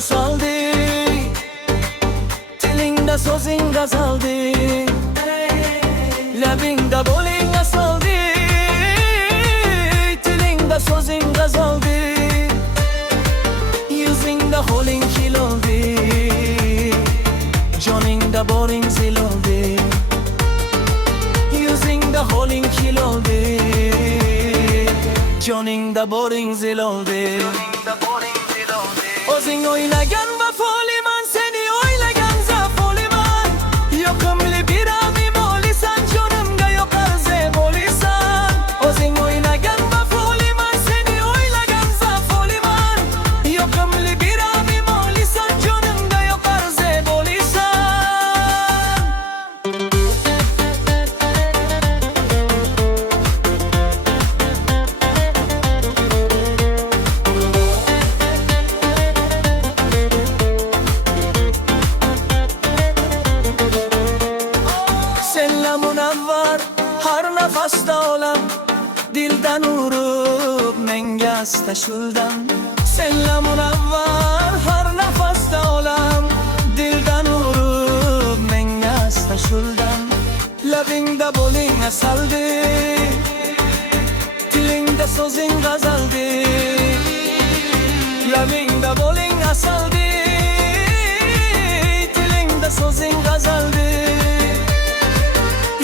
saldi, tilingda so'zing g'azaldi, labingda bo'ling asaldi, tilingda so'zing g'azaldi, yuzingda ho'ling kiloldi, joningda boring ziloldi, yuzingda ho'ling kiloldi, joningda boring ziloldi. O'zing o'ylagan vafoliman, seni o'ylagan zafoliman, yoqimli bir amimolisan, jonimga yoqar zebolisan. O'zing o'ylagan vafoliman, seni o'ylagan zafoliman, yoqimli bir amimolisan, jonimga yoqar zebolisan. Senla munavvar har nafasda olam, dildan urib menga asta shuldan. Senla munavvar har nafasda olam, dildan urib menga asta shuldan. Labingda bo'ling asaldi, tilingda so'zing g'azaldi, labingda bo'ling asaldi, tilingda so'zing g'azaldi,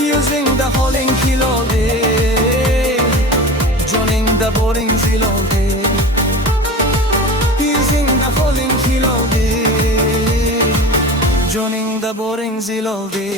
yuzingda ho'ling kiloldi, joningda boring ziloldi, yuzingda ho'ling kiloldi, joningda boring ziloldi.